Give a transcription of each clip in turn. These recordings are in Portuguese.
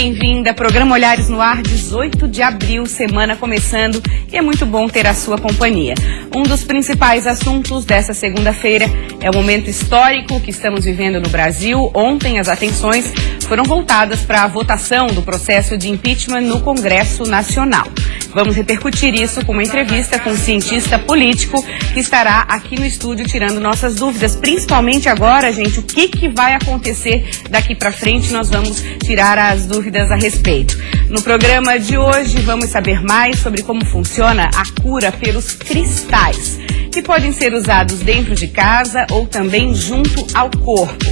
bem-vinda. Programa Olhares no Ar, 18 de abril, semana começando, e é muito bom ter a sua companhia. Um dos principais assuntos dessa segunda-feira é o momento histórico que estamos vivendo no Brasil. Ontem as atenções foram voltadas para a votação do processo de impeachment no Congresso Nacional. Vamos repercutir isso com uma entrevista com um cientista político que estará aqui no estúdio tirando nossas dúvidas, principalmente agora, gente, o que vai acontecer daqui para frente. Nós vamos tirar as dúvidas a respeito. No programa de hoje vamos saber mais sobre como funciona a cura pelos cristais, que podem ser usados dentro de casa ou também junto ao corpo.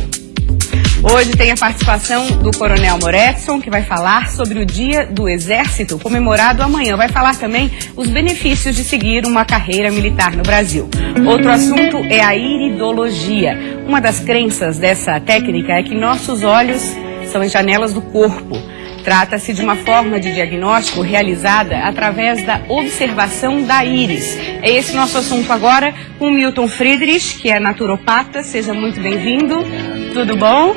Hoje tem a participação do Coronel Moretson, que vai falar sobre o Dia do Exército, comemorado amanhã. Vai falar também os benefícios de seguir uma carreira militar no Brasil. Outro assunto é a iridologia. Uma das crenças dessa técnica é que nossos olhos são as janelas do corpo. Trata-se de uma forma de diagnóstico realizada através da observação da íris. É esse nosso assunto agora com o Milton Friedrich, que é naturopata. Seja muito bem-vindo. Tudo bom?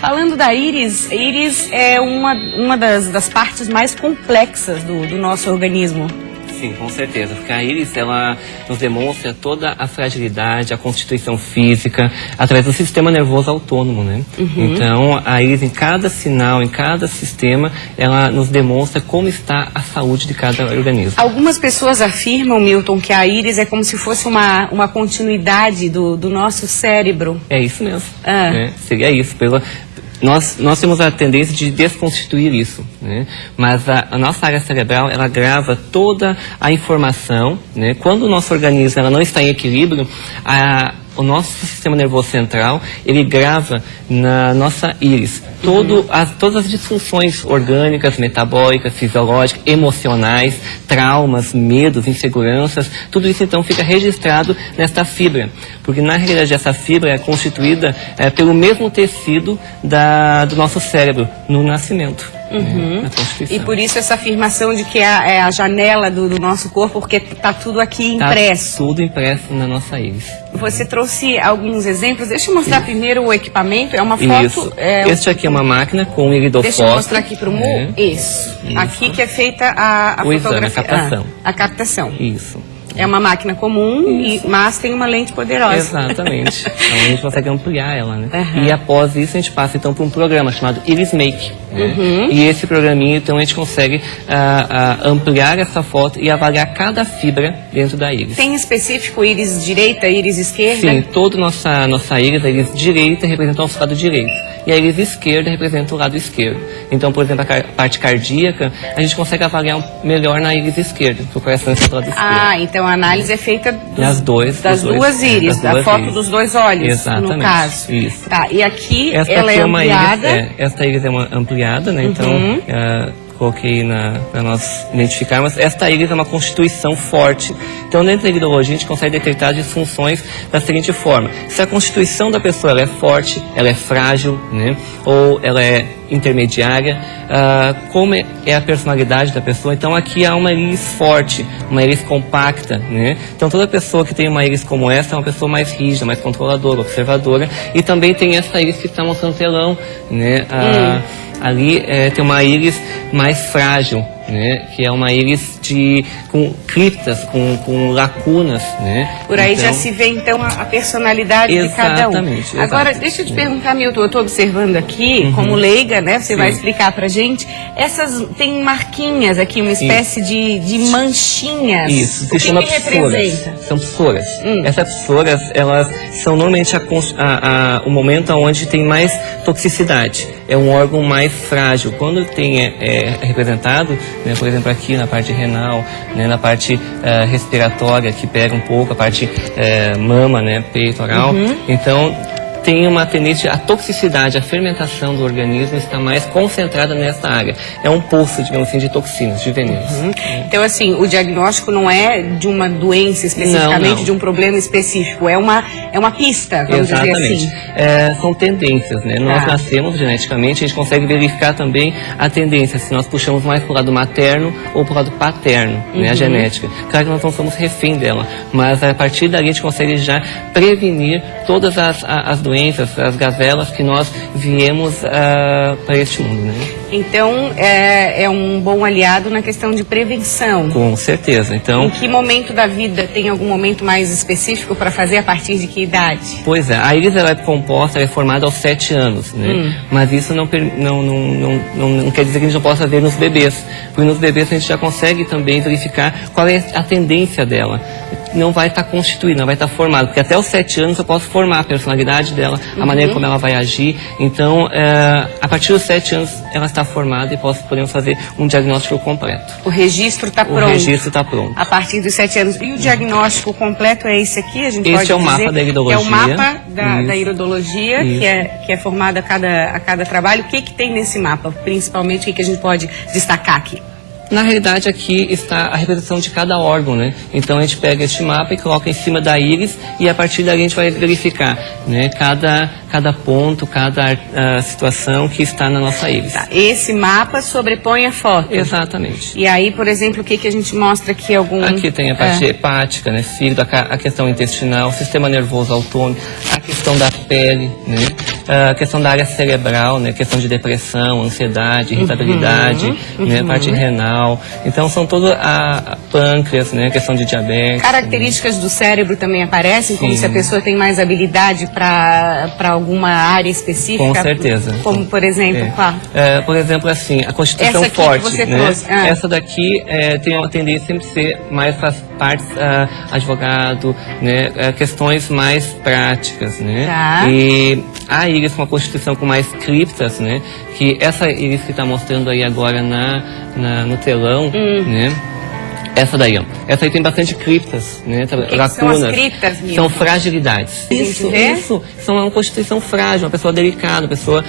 Falando da íris, a íris é uma das partes mais complexas do nosso organismo. Sim, com certeza, porque a íris, ela nos demonstra toda a fragilidade, a constituição física, através do sistema nervoso autônomo, né? Então, a íris, em cada sinal, em cada sistema, ela nos demonstra como está a saúde de cada organismo. Algumas pessoas afirmam, Milton, que a íris é como se fosse uma continuidade do nosso cérebro. É isso mesmo, né? Seria isso, Nós temos a tendência de desconstituir isso, né? Mas a nossa área cerebral, ela grava toda a informação, né? Quando o nosso organismo ela não está em equilíbrio, o nosso sistema nervoso central, ele grava na nossa íris todas as disfunções orgânicas, metabólicas, fisiológicas, emocionais, traumas, medos, inseguranças, tudo isso então fica registrado nesta fibra, porque na realidade essa fibra é constituída pelo mesmo tecido do nosso cérebro no nascimento. Na Constituição. E por isso essa afirmação de que é a janela do nosso corpo, porque está tudo aqui impresso. Tá tudo impresso na nossa íris. Você trouxe alguns exemplos. Deixa eu mostrar primeiro o equipamento. É uma foto... Isso. Este aqui é uma máquina com iridofósforo. Deixa eu mostrar aqui para o Mu. Isso. Aqui que é feita a fotografia. Exame, a captação. A captação. Isso. É uma máquina comum, mas tem uma lente poderosa. Exatamente. Então a gente consegue ampliar ela, né? E após isso a gente passa então para um programa chamado Iris Make. Né? E esse programinha então a gente consegue ampliar essa foto e avaliar cada fibra dentro da íris. Tem específico íris direita, íris esquerda? Sim, toda nossa íris, a íris direita representa o nosso lado direito. E a íris esquerda representa o lado esquerdo. Então, por exemplo, a parte cardíaca, a gente consegue avaliar melhor na íris esquerda, porque o coração está do lado esquerdo. Então a análise é feita das duas íris, da foto dos dois olhos, exatamente, no caso. Isso. Tá, e aqui esta ela aqui é ampliada. Esta íris é uma ampliada, né? Então, coloquei para nós identificarmos. Esta íris é uma constituição forte. Então, dentro da iridologia, a gente consegue detectar disfunções da seguinte forma. Se a constituição da pessoa ela é forte, ela é frágil, né? Ou ela é intermediária, como é a personalidade da pessoa. Então, aqui há uma íris forte, uma íris compacta, né? Então, toda pessoa que tem uma íris como essa é uma pessoa mais rígida, mais controladora, observadora. E também tem essa íris que está mostrando telão, né? Ali tem uma íris mais frágil, né? Que é uma íris com criptas, com lacunas, né? Por aí então, já se vê então a personalidade de cada um. Agora, deixa eu te perguntar, Milton, eu estou observando aqui, como leiga, né? Você vai explicar pra gente. Essas tem marquinhas aqui, uma espécie de manchinhas. Isso, se chama psoras. São psoras. Essas psoras, elas são normalmente o momento onde tem mais toxicidade. É um órgão mais frágil. Quando tem representado, né, por exemplo, aqui na parte renal, né, na parte respiratória, que pega um pouco, a parte mama, né, peito, oral. Então, tem uma tendência, a toxicidade, a fermentação do organismo está mais concentrada nessa área. É um poço, digamos assim, de toxinas, de venenos. Então, assim, o diagnóstico não é de uma doença especificamente, de um problema específico, é uma pista, vamos dizer assim. São tendências, né? Nós nascemos geneticamente, a gente consegue verificar também a tendência, se nós puxamos mais para o lado materno ou para o lado paterno, né? A genética. Claro que nós não somos refém dela, mas a partir dali a gente consegue já prevenir todas as doenças doenças, as gazelas que nós viemos para este mundo, né? Então, é um bom aliado na questão de prevenção. Com certeza. Então, em que momento da vida, tem algum momento mais específico para fazer, a partir de que idade? Pois é, a íris ela é composta, ela é formada aos 7 anos, né? Mas isso não quer dizer que a gente não possa ver nos bebês, porque nos bebês a gente já consegue também verificar qual é a tendência dela. Não vai estar constituída, não vai estar formada, porque até os 7 anos eu posso formar a personalidade dela, a maneira como ela vai agir. Então, a partir dos 7 anos ela está formada e podemos fazer um diagnóstico completo. O registro está pronto? O registro está pronto. A partir dos 7 anos. E o diagnóstico completo é esse aqui? A gente esse pode é o mapa da iridologia. É o mapa da iridologia, que é formado a cada trabalho. O que tem nesse mapa, principalmente, o que a gente pode destacar aqui? Na realidade, aqui está a representação de cada órgão, né? Então, a gente pega este mapa e coloca em cima da íris e, a partir daí, a gente vai verificar, né, cada ponto, cada situação que está na nossa íris. Tá. Esse mapa sobrepõe a foto? Exatamente. E aí, por exemplo, o que a gente mostra aqui? Aqui tem a parte hepática, né, fígado, a questão intestinal, sistema nervoso autônomo, a questão da pele, né, a questão da área cerebral, né, questão de depressão, ansiedade, irritabilidade, né, parte renal. Então, são todas a pâncreas, né, questão de diabetes. Características do cérebro também aparecem, como se a pessoa tem mais habilidade para alguma área específica? Com certeza. Como, por exemplo, qual? Por exemplo, assim, a constituição essa forte, que você né? trouxe. Essa daqui tem uma tendência sempre ser mais para as partes advogado, né, questões mais práticas, né? Tá. E a íris com a constituição com mais criptas, né? Que essa íris que está mostrando aí agora no telão, né? Essa daí, ó. Essa aí tem bastante criptas, né? Lacunas. São as criptas, Milton? São fragilidades. Isso. São uma constituição frágil, uma pessoa delicada, uma pessoa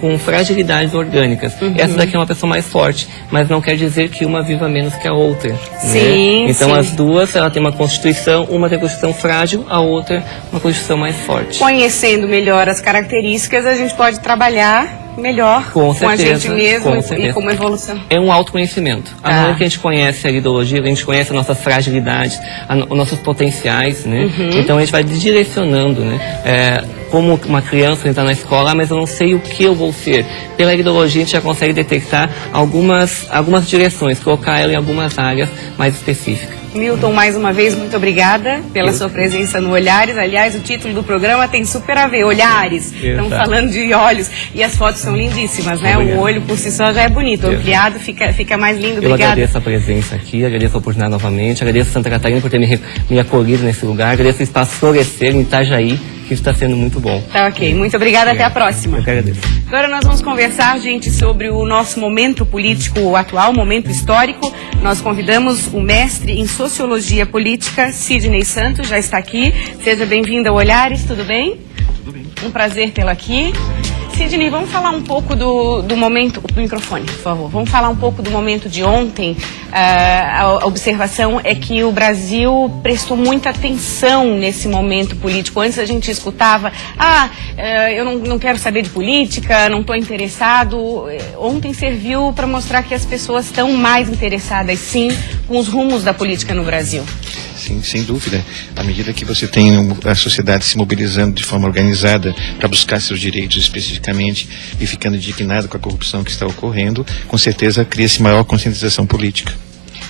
com fragilidades orgânicas. Essa daqui é uma pessoa mais forte, mas não quer dizer que uma viva menos que a outra. Sim, né? Então, sim. as duas, ela tem uma constituição, uma tem constituição frágil, a outra uma constituição mais forte. Conhecendo melhor as características, a gente pode trabalhar melhor com a gente mesmo e como evolução. É um autoconhecimento. A maneira que a gente conhece a iridologia, a gente conhece as nossas fragilidades, os nossos potenciais, né? Então a gente vai direcionando, né? Como uma criança entrar na escola, mas eu não sei o que eu vou ser. Pela iridologia a gente já consegue detectar algumas direções, colocar ela em algumas áreas mais específicas. Milton, mais uma vez, muito obrigada pela sua presença no Olhares. Aliás, o título do programa tem super a ver, Olhares. Estamos falando de olhos e as fotos são lindíssimas, né? Obrigado. O olho por si só já é bonito, ampliado fica mais lindo. Eu agradeço a presença aqui, agradeço a oportunidade novamente, agradeço a Santa Catarina por ter me acolhido nesse lugar, agradeço o espaço Florescer em Itajaí, que está sendo muito bom. Tá ok, muito obrigada, até a próxima. Eu que agradeço. Agora nós vamos conversar, gente, sobre o nosso momento político atual, momento histórico. Nós convidamos o mestre em Sociologia Política, Sidney Santos, já está aqui. Seja bem-vindo ao Olhares, tudo bem? Tudo bem. Um prazer tê-lo aqui. Sidney, vamos falar um pouco do momento... O microfone, por favor. Vamos falar um pouco do momento de ontem. A observação é que o Brasil prestou muita atenção nesse momento político. Antes a gente escutava, eu não quero saber de política, não estou interessado. Ontem serviu para mostrar que as pessoas estão mais interessadas, sim, com os rumos da política no Brasil. Sim, sem dúvida. À medida que você tem a sociedade se mobilizando de forma organizada para buscar seus direitos especificamente e ficando indignado com a corrupção que está ocorrendo, com certeza cria-se maior conscientização política.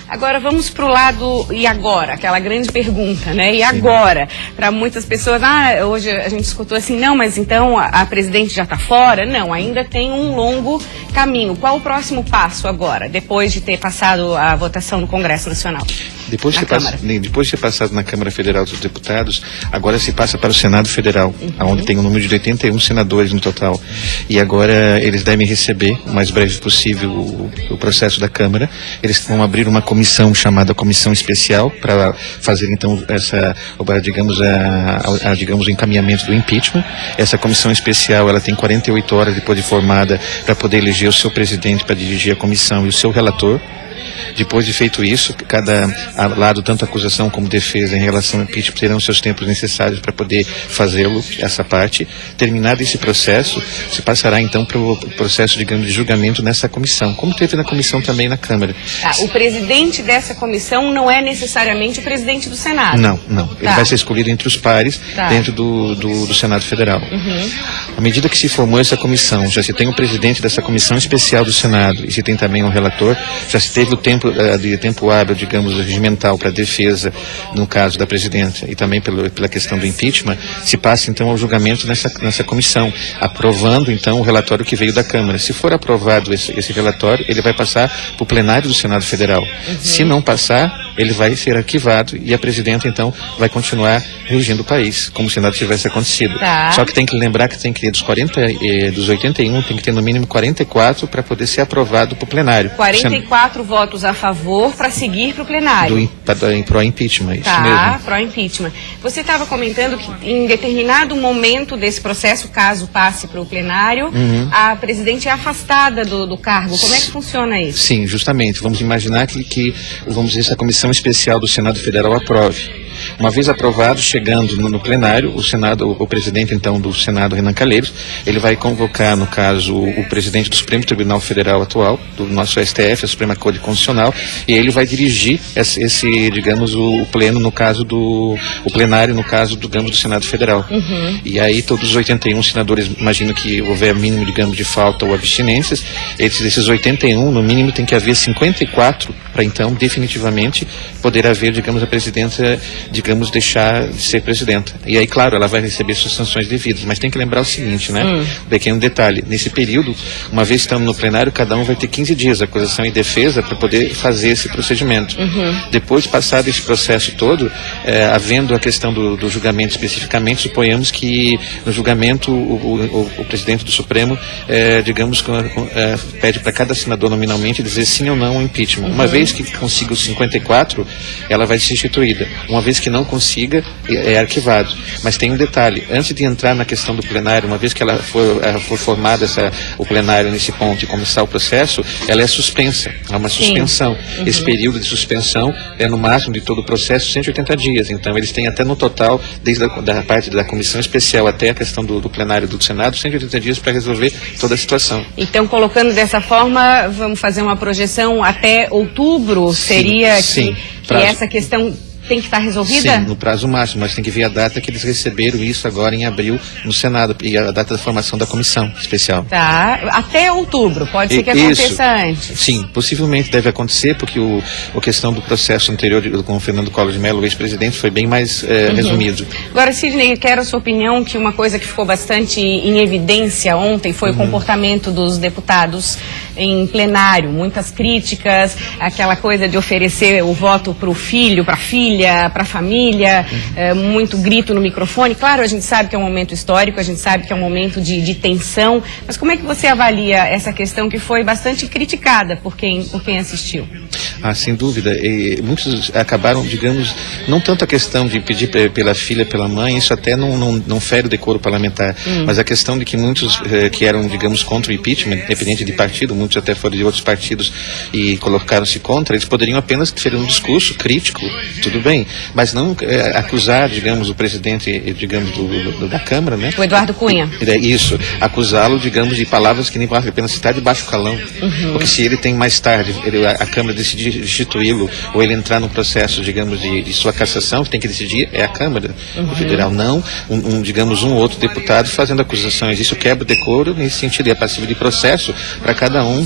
Agora vamos para o lado e agora, aquela grande pergunta, né? E agora? Para muitas pessoas, hoje a gente escutou assim, não, mas então a presidente já está fora? Não, ainda tem um longo caminho. Qual o próximo passo agora, depois de ter passado a votação no Congresso Nacional? Depois de ser passado na Câmara Federal dos Deputados, agora se passa para o Senado Federal, onde tem um número de 81 senadores no total. E agora eles devem receber, o mais breve possível, o processo da Câmara. Eles vão abrir uma comissão chamada Comissão Especial para fazer, então, digamos, o encaminhamento do impeachment. Essa Comissão Especial, ela tem 48 horas depois de formada para poder eleger o seu presidente para dirigir a comissão e o seu relator. Depois de feito isso, cada lado, tanto a acusação como defesa, em relação ao impeachment, terão seus tempos necessários para poder fazê-lo, essa parte. Terminado esse processo, se passará então para o processo, digamos, de julgamento nessa comissão, como teve na comissão também na Câmara. O presidente dessa comissão não é necessariamente o presidente do Senado? Não. Ele vai ser escolhido entre os pares dentro do Senado Federal. À medida que se formou essa comissão, já se tem o presidente dessa comissão especial do Senado e se tem também um relator, já se teve o tempo hábil, digamos, regimental para a defesa, no caso da presidenta, e também pela questão do impeachment, se passa então ao julgamento nessa comissão, aprovando então o relatório que veio da Câmara. Se for aprovado esse relatório, ele vai passar para o plenário do Senado Federal. Se não passar, ele vai ser arquivado e a presidenta então vai continuar regindo o país, como se nada tivesse acontecido. Só que tem que lembrar que tem que ter dos 81, tem que ter no mínimo 44 para poder ser aprovado para o plenário. 44 votos a favor para seguir para o plenário. Pró-impeachment, isso mesmo. Pró-impeachment. Você estava comentando que em determinado momento desse processo, caso passe para o plenário, a presidente é afastada do cargo. Como é que funciona isso? Sim, justamente. Vamos imaginar que vamos dizer, essa comissão especial do Senado Federal aprove. Uma vez aprovado, chegando no plenário, o presidente então do Senado, Renan Calheiros, ele vai convocar, no caso, o presidente do Supremo Tribunal Federal atual, do nosso STF, a Suprema Corte Constitucional, e ele vai dirigir digamos, o pleno, no caso o plenário, no caso, digamos, do Senado Federal. E aí todos os 81 senadores, imagino que houver mínimo, digamos, de falta ou abstinências, esses 81, no mínimo, tem que haver 54 para então, definitivamente, poder haver, digamos, a presidenta, digamos, deixar de ser presidenta. E aí, claro, ela vai receber suas sanções devidas, mas tem que lembrar o seguinte, né? Um pequeno detalhe. Nesse período, uma vez que estamos no plenário, cada um vai ter 15 dias, acusação e defesa, para poder fazer esse procedimento. Depois, passado esse processo todo, havendo a questão do julgamento especificamente, suponhamos que no julgamento o presidente do Supremo, digamos, pede para cada senador nominalmente dizer sim ou não ao impeachment. Uma vez que consiga os 54, ela vai ser instituída. Uma vez que não consiga, é arquivado. Mas tem um detalhe, antes de entrar na questão do plenário, uma vez que ela for formada o plenário nesse ponto e começar o processo, ela é suspensa, há uma suspensão. Esse período de suspensão é no máximo de todo o processo 180 dias, então eles têm até no total, desde a parte da comissão especial até a questão do plenário do Senado, 180 dias para resolver toda a situação. Então, colocando dessa forma, vamos fazer uma projeção até outubro, seria que essa questão tem que estar resolvida? Sim, no prazo máximo, mas tem que ver a data que eles receberam isso agora em abril no Senado e a data da formação da comissão especial. Até outubro, pode ser que aconteça antes. Sim, possivelmente deve acontecer, porque a questão do processo anterior com o Fernando Collor de Mello, o ex-presidente, foi bem mais resumido. Agora, Sidney, eu quero a sua opinião, que uma coisa que ficou bastante em evidência ontem foi o comportamento dos deputados em plenário, muitas críticas, aquela coisa de oferecer o voto para o filho, para a filha, para a família, muito grito no microfone. Claro, a gente sabe que é um momento histórico, a gente sabe que é um momento de tensão, mas como é que você avalia essa questão que foi bastante criticada por quem assistiu? Sem dúvida. Muitos acabaram, digamos, não tanto a questão de pedir pela filha, pela mãe, isso até não fere o decoro parlamentar, mas a questão de que muitos que eram, digamos, contra o impeachment, independente de partido, muitos até foram de outros partidos e colocaram-se contra, eles poderiam apenas ter um discurso crítico, tudo bem, mas não acusar, digamos, o presidente, digamos, da Câmara, né? O Eduardo Cunha. Isso, acusá-lo, digamos, de palavras que nem vale a pena citar de baixo calão, porque se ele tem mais tarde, a Câmara decidir destituí-lo, ou ele entrar no processo, digamos, de sua cassação, que tem que decidir é a Câmara Federal, não, digamos, um ou outro deputado fazendo acusações. Isso quebra o decoro nesse sentido, e é passível de processo para cada um,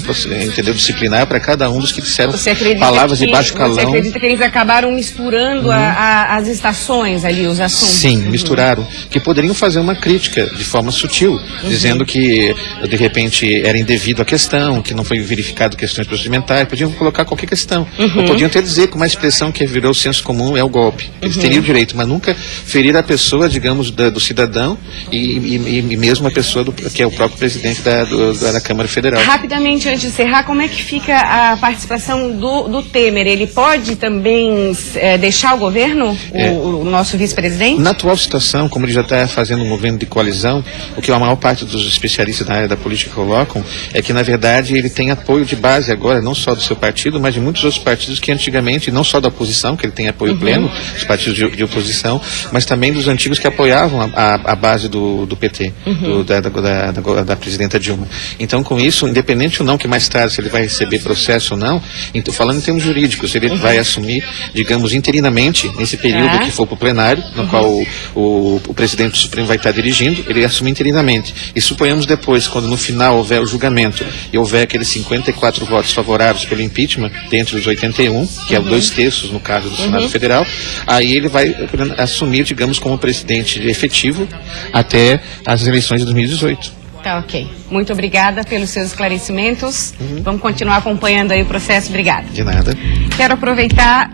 entendeu? Disciplinar para cada um dos que disseram palavras de baixo calão. Você acredita que eles acabaram misturando as estações ali, os assuntos? Sim, misturaram, que poderiam fazer uma crítica de forma sutil, dizendo que de repente era indevido a questão, que não foi verificado questões procedimentais, podiam colocar qualquer questão, ou podiam até dizer com uma expressão que virou senso comum, é o golpe. Eles teriam o direito, mas nunca ferir a pessoa, digamos, do cidadão e mesmo a pessoa que é o próprio presidente da Câmara Federal. Rapidamente, antes de encerrar, como é que fica a participação do Temer? Ele pode também deixar o governo, o nosso vice-presidente? Na atual situação, como ele já está fazendo um governo de coalizão, o que a maior parte dos especialistas na área da política colocam é que, na verdade, ele tem apoio de base agora, não só do seu partido, mas de muitos muitos outros partidos que antigamente, não só da oposição, que ele tem apoio pleno, os partidos de oposição, mas também dos antigos que apoiavam a base do PT, da presidenta Dilma. Então, com isso, independente ou não que mais tarde se ele vai receber processo ou não, então, falando em termos jurídicos, ele vai assumir, digamos, interinamente, nesse período que for para o plenário, no qual o presidente do Supremo vai estar dirigindo, ele assume interinamente. E suponhamos depois, quando no final houver o julgamento e houver aqueles 54 votos favoráveis pelo impeachment, dentre os 81, que é 2/3 no caso do Senado Federal, aí ele vai assumir, digamos, como presidente efetivo até as eleições de 2018. Tá, ok. Muito obrigada pelos seus esclarecimentos. Vamos continuar acompanhando aí o processo. Obrigada. De nada. Quero aproveitar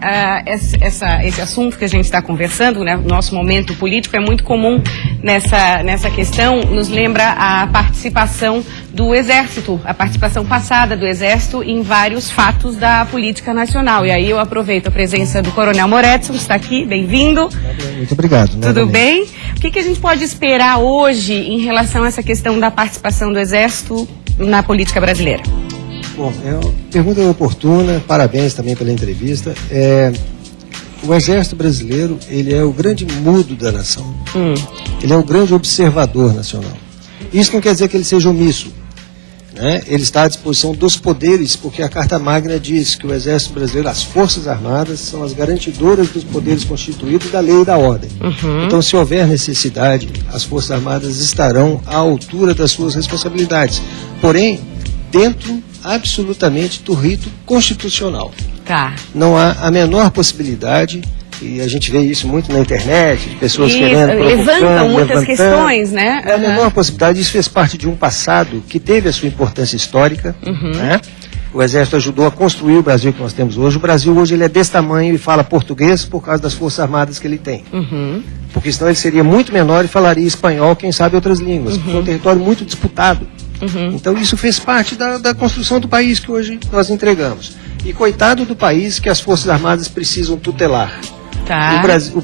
esse assunto que a gente está conversando, né? O nosso momento político é muito comum nessa questão, nos lembra a participação do Exército, a participação passada do Exército em vários fatos da política nacional. E aí eu aproveito a presença do Coronel Moretson, que está aqui, bem-vindo. Muito obrigado. Tudo bem? O que a gente pode esperar hoje em relação a essa questão da participação do Exército na política brasileira? Bom, é uma pergunta oportuna, parabéns também pela entrevista. O Exército Brasileiro, ele é o grande mudo da nação. Ele é o grande observador nacional. Isso não quer dizer que ele seja omisso, né? Ele está à disposição dos poderes, porque a Carta Magna diz que o Exército Brasileiro, as Forças Armadas, são as garantidoras dos poderes constituídos da lei e da ordem. Então, se houver necessidade, as Forças Armadas estarão à altura das suas responsabilidades. Porém, dentro absolutamente do rito constitucional. Tá. Não há a menor possibilidade, e a gente vê isso muito na internet, pessoas querendo... levantam muitas questões, né? É a menor possibilidade. Isso fez parte de um passado que teve a sua importância histórica, né? O Exército ajudou a construir o Brasil que nós temos hoje. O Brasil hoje ele é desse tamanho e fala português por causa das Forças Armadas que ele tem. Porque senão ele seria muito menor e falaria espanhol, quem sabe outras línguas. Porque é um território muito disputado. Então isso fez parte da construção do país que hoje nós entregamos. E coitado do país que as Forças Armadas precisam tutelar. Tá. O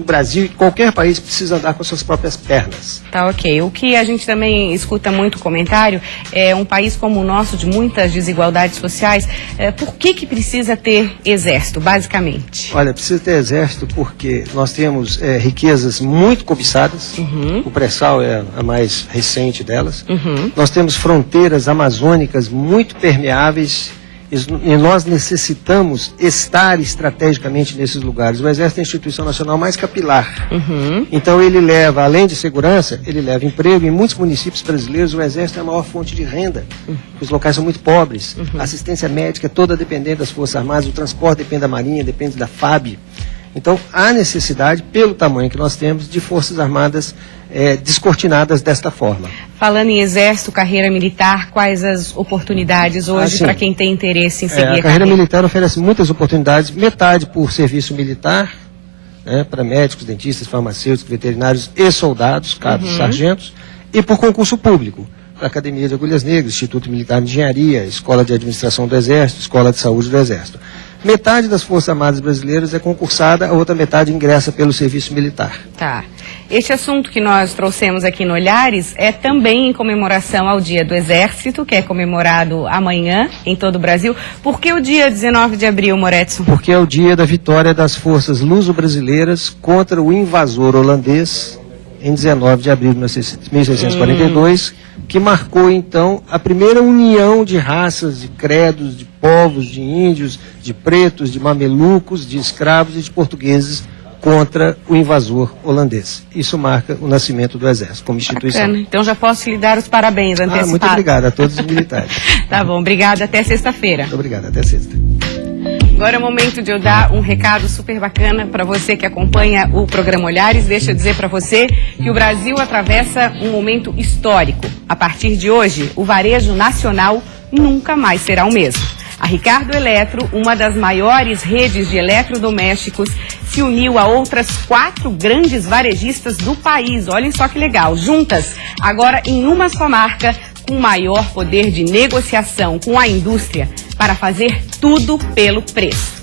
Brasil, qualquer país precisa andar com suas próprias pernas. Tá, ok. O que a gente também escuta muito comentário é um país como o nosso, de muitas desigualdades sociais, por que precisa ter exército, basicamente? Olha, precisa ter exército porque nós temos riquezas muito cobiçadas, o pré-sal é a mais recente delas, nós temos fronteiras amazônicas muito permeáveis, e nós necessitamos estar estrategicamente nesses lugares. O Exército é a instituição nacional mais capilar. Então ele leva, além de segurança, ele leva emprego. Em muitos municípios brasileiros o Exército é a maior fonte de renda. Os locais são muito pobres. A assistência médica é toda dependente das Forças Armadas, o transporte depende da Marinha, depende da FAB. Então há necessidade, pelo tamanho que nós temos, de Forças Armadas descortinadas desta forma. Falando em exército, carreira militar, quais as oportunidades hoje para quem tem interesse em seguir a carreira militar oferece muitas oportunidades, metade por serviço militar, né, para médicos, dentistas, farmacêuticos, veterinários e soldados, cabos, sargentos, e por concurso público, para a Academia de Agulhas Negras, Instituto Militar de Engenharia, Escola de Administração do Exército, Escola de Saúde do Exército. Metade das Forças Armadas brasileiras é concursada, a outra metade ingressa pelo serviço militar. Tá. Este assunto que nós trouxemos aqui no Olhares é também em comemoração ao Dia do Exército, que é comemorado amanhã em todo o Brasil. Por que o dia 19 de abril, Moretson? Porque é o dia da vitória das forças luso-brasileiras contra o invasor holandês em 19 de abril de 1642, que marcou então a primeira união de raças, de credos, de povos, de índios, de pretos, de mamelucos, de escravos e de portugueses contra o invasor holandês. Isso marca o nascimento do Exército como instituição. Bacana. Então já posso lhe dar os parabéns antecipados. Muito obrigado a todos os militares. Tá bom, obrigada. Até sexta-feira. Muito obrigado, até sexta. Agora é o momento de eu dar um recado super bacana para você que acompanha o programa Olhares. Deixa eu dizer para você que o Brasil atravessa um momento histórico. A partir de hoje, o varejo nacional nunca mais será o mesmo. A Ricardo Eletro, uma das maiores redes de eletrodomésticos, se uniu a outras 4 grandes varejistas do país. Olhem só que legal. Juntas, agora em uma só marca, com maior poder de negociação com a indústria para fazer tudo pelo preço.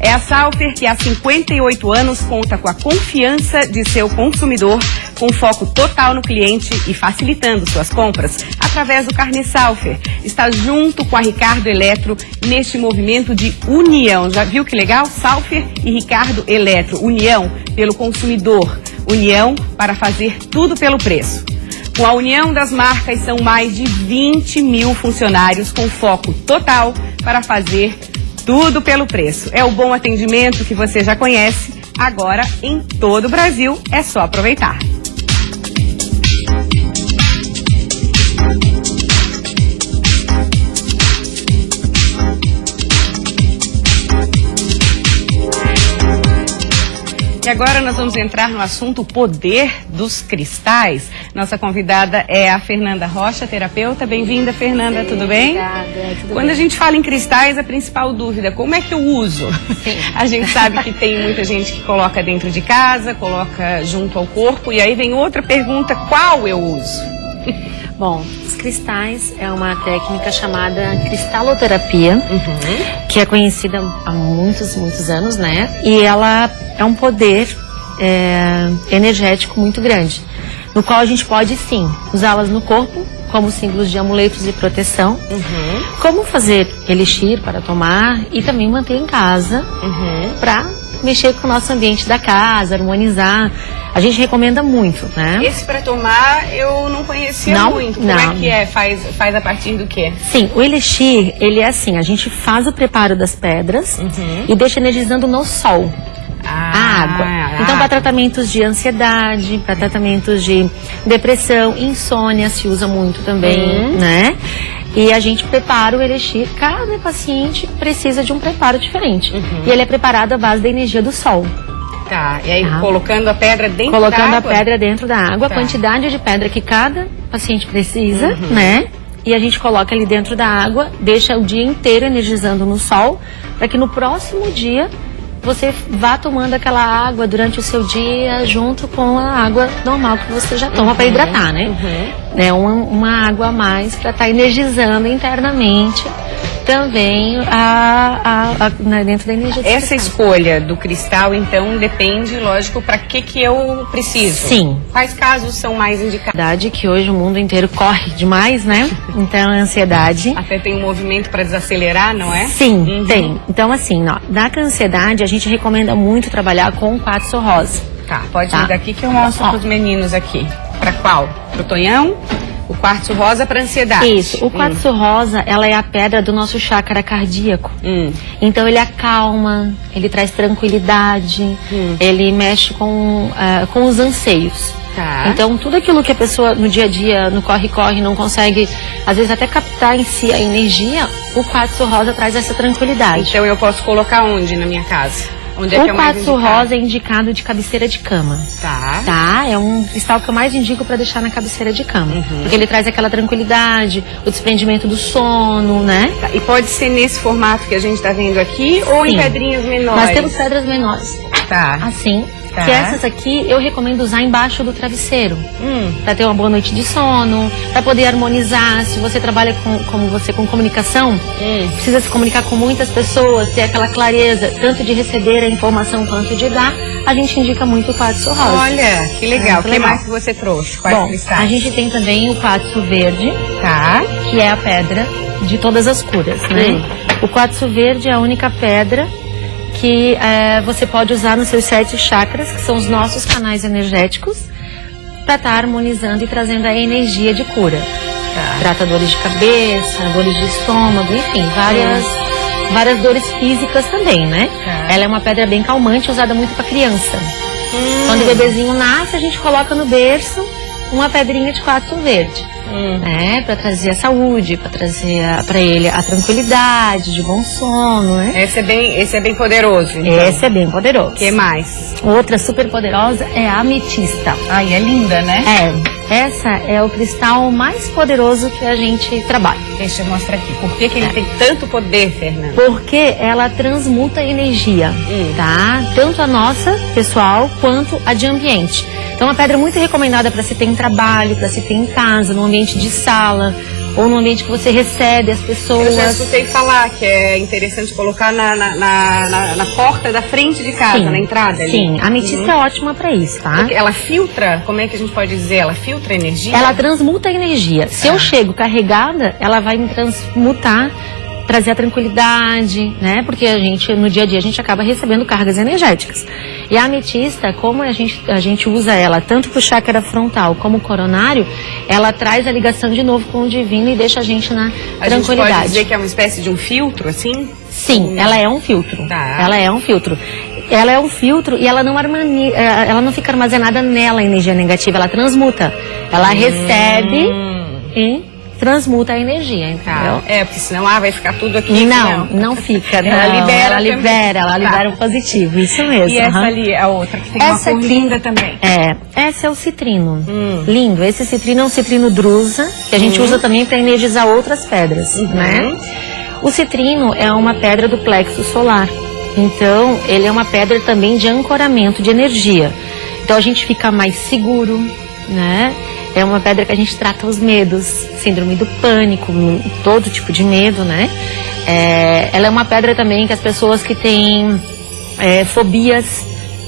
É a Salfer que há 58 anos conta com a confiança de seu consumidor, com foco total no cliente e facilitando suas compras através do Carnê Salfer. Está junto com a Ricardo Eletro neste movimento de união. Já viu que legal? Salfer e Ricardo Eletro, união pelo consumidor, união para fazer tudo pelo preço. Com a união das marcas, são mais de 20 mil funcionários com foco total para fazer tudo pelo preço. É o bom atendimento que você já conhece, agora em todo o Brasil, é só aproveitar. E agora nós vamos entrar no assunto poder dos cristais. Nossa convidada é a Fernanda Rocha, terapeuta. Bem-vinda, Fernanda, tudo bem? Obrigada, tudo Quando bem. a gente fala em cristais, a principal dúvida, como é que eu uso? Sim. A gente sabe que tem muita gente que coloca dentro de casa, coloca junto ao corpo, e aí vem outra pergunta, qual eu uso? Bom, os cristais é uma técnica chamada cristaloterapia, que é conhecida há muitos anos, né? E ela é um poder energético muito grande, no qual a gente pode, sim, usá-las no corpo, como símbolos de amuletos de proteção, como fazer elixir para tomar e também manter em casa para mexer com o nosso ambiente da casa, harmonizar. A gente recomenda muito, né? Esse para tomar eu não conhecia Não? muito. Como Não. é que é? Faz a partir do quê? Sim, o elixir, ele é assim, a gente faz o preparo das pedras e deixa energizando no sol. A água. Então, para tratamentos de ansiedade, para tratamentos de depressão, insônia se usa muito também, né? E a gente prepara o elixir, cada paciente precisa de um preparo diferente. E ele é preparado à base da energia do sol. Tá, e aí Tá. colocando a pedra dentro Colocando da a água? pedra dentro da água, Tá. a quantidade de pedra que cada paciente precisa, né? E a gente coloca ali dentro da água, deixa o dia inteiro energizando no sol, para que no próximo dia você vá tomando aquela água durante o seu dia, junto com a água normal que você já toma para hidratar, né? É uma água a mais para estar energizando internamente também dentro da energia. Essa escolha do cristal, então, depende, lógico, para que eu preciso. Sim. Quais casos são mais indicados? Ansiedade, que hoje o mundo inteiro corre demais, né? Então, a ansiedade. Até tem um movimento para desacelerar, não é? Sim, tem. Então, assim, ó, da ansiedade, a gente recomenda muito trabalhar com quartzo rosa. Tá, pode Tá. ir daqui que eu mostro Ó. para os meninos aqui. Para qual? Pro Tonhão? O quartzo rosa para ansiedade. Isso. O quartzo rosa, ela é a pedra do nosso chakra cardíaco. Então, ele acalma, ele traz tranquilidade, ele mexe com os anseios. Tá. Então, tudo aquilo que a pessoa no dia a dia, no corre-corre, não consegue, às vezes, até captar em si a energia, o quartzo rosa traz essa tranquilidade. Então eu posso colocar onde na minha casa? Onde é que é O o mais quartzo indicado? rosa é indicado de cabeceira de cama. Tá. Tá? É um cristal que eu mais indico para deixar na cabeceira de cama. Porque ele traz aquela tranquilidade, o desprendimento do sono, né? Tá. E pode ser nesse formato que a gente está vendo aqui ou em Sim. pedrinhas menores? Nós temos pedras menores. Tá. Assim. Tá. Que essas aqui eu recomendo usar embaixo do travesseiro. Para ter uma boa noite de sono, para poder harmonizar. Se você trabalha com comunicação, precisa se comunicar com muitas pessoas, ter aquela clareza, tanto de receber a informação quanto de dar, a gente indica muito o quartzo rosa. Olha, que legal. O que legal. mais que você trouxe? Quais Bom, cristais? a gente tem também o quartzo verde, Tá. que é a pedra de todas as curas, né? O quartzo verde é a única pedra que você pode usar nos seus 7 chakras, que são os nossos canais energéticos, para estar harmonizando e trazendo a energia de cura. Trata dores de cabeça, dores de estômago, enfim, várias dores físicas também, né? Ela é uma pedra bem calmante, usada muito para criança. Quando o bebezinho nasce, a gente coloca no berço uma pedrinha de quartzo verde. Né, para trazer a saúde, para trazer para ele a tranquilidade, de bom sono, né? Esse é bem poderoso, então. Esse é bem poderoso. O que mais? Outra super poderosa é a ametista. Ai, é linda, né? Essa é o cristal mais poderoso que a gente trabalha. Deixa eu mostrar aqui. Por que ele tem tanto poder, Fernanda? Porque ela transmuta energia, tá? Tanto a nossa, pessoal, quanto a de ambiente. Então, é uma pedra muito recomendada para se ter em trabalho, para se ter em casa, no ambiente de sala, ou no ambiente que você recebe as pessoas. Eu já escutei falar que é interessante colocar na porta da frente de casa, na entrada ali. Sim, a ametista é ótima para isso, tá? Ela filtra, como é que a gente pode dizer? Ela filtra a energia? Ela transmuta a energia. Se eu chego carregada, ela vai me transmutar, trazer a tranquilidade, né? Porque no dia a dia, a gente acaba recebendo cargas energéticas. E a ametista, como a gente usa ela tanto para o chakra frontal como coronário, ela traz a ligação de novo com o divino e deixa a gente na tranquilidade. A gente pode dizer que é uma espécie de um filtro, assim? Sim, ela é um filtro. Tá. Ela é um filtro. Ela é um filtro e ela não fica armazenada nela a energia negativa, ela transmuta. Ela recebe e transmuta a energia, entendeu? É, porque senão vai ficar tudo aqui. Não fica. Ela libera. Ela libera o positivo, isso mesmo. E essa ali é a outra, que tem uma cor linda também. Esse é o citrino. Lindo. Esse citrino é um citrino drusa, que a gente usa também para energizar outras pedras, né? O citrino é uma pedra do plexo solar. Então, ele é uma pedra também de ancoramento de energia. Então, a gente fica mais seguro, né? É uma pedra que a gente trata os medos, síndrome do pânico, todo tipo de medo, né? Ela é uma pedra também que as pessoas que têm fobias,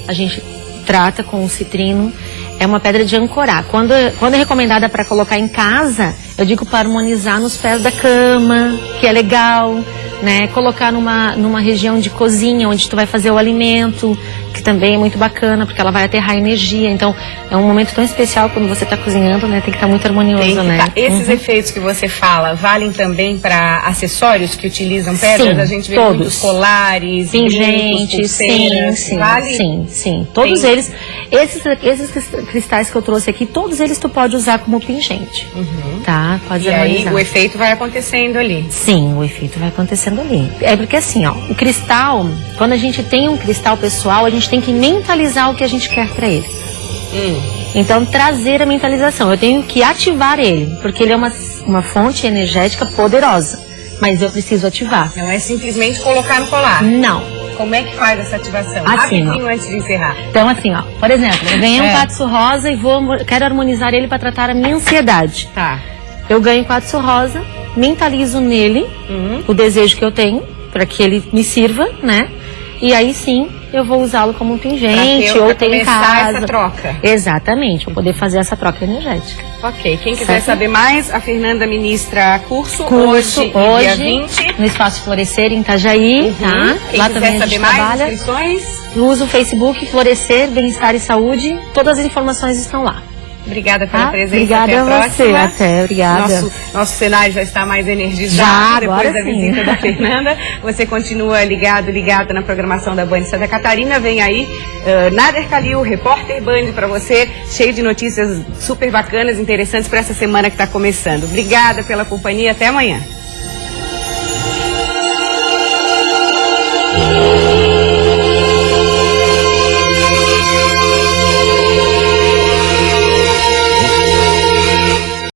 a gente trata com o citrino. É uma pedra de ancorar. Quando é recomendada para colocar em casa, eu digo para harmonizar nos pés da cama, que é legal, né? Colocar numa região de cozinha, onde tu vai fazer o alimento, que também é muito bacana, porque ela vai aterrar energia. Então, é um momento tão especial quando você está cozinhando, né? Tem que estar muito harmonioso, né? Esses efeitos que você fala, valem também para acessórios que utilizam pedras? Sim, a gente vê todos. muitos colares, pingentes, sim. Sim. Todos eles, esses cristais que eu trouxe aqui, todos eles tu pode usar como pingente, tá? Pode harmonizar. E aí o efeito vai acontecendo ali. Sim, o efeito vai acontecendo ali. É porque assim, ó, o cristal, quando a gente tem um cristal pessoal, a gente tem que mentalizar o que a gente quer para ele. Então, trazer a mentalização. Eu tenho que ativar ele, porque ele é uma fonte energética poderosa. Mas eu preciso ativar. Não é simplesmente colocar no colar. Não. Como é que faz essa ativação? Assim, rapidinho antes de encerrar. Então, assim, ó, por exemplo, eu ganhei um quartzo rosa e quero harmonizar ele para tratar a minha ansiedade. Tá. Eu ganho quartzo rosa, mentalizo nele o desejo que eu tenho, para que ele me sirva, né? E aí sim, eu vou usá-lo como um pingente ou ter em casa. Essa troca. Exatamente, para poder fazer essa troca energética. Ok, quem quiser saber mais, a Fernanda ministra curso hoje, dia 20. No Espaço Florescer, em Itajaí, tá? Quem Lá quiser também a saber gente mais, trabalha. inscrições. Usa o Facebook, Florescer, Bem-Estar e Saúde. Todas as informações estão lá. Obrigada pela presença. Obrigada até a a você. próxima. Até, obrigada. Nosso cenário já está mais energizado depois da visita da Fernanda. Você continua ligada na programação da Band Santa Catarina. Vem aí Nader Kalil, repórter Band para você, cheio de notícias super bacanas, interessantes para essa semana que está começando. Obrigada pela companhia. Até amanhã.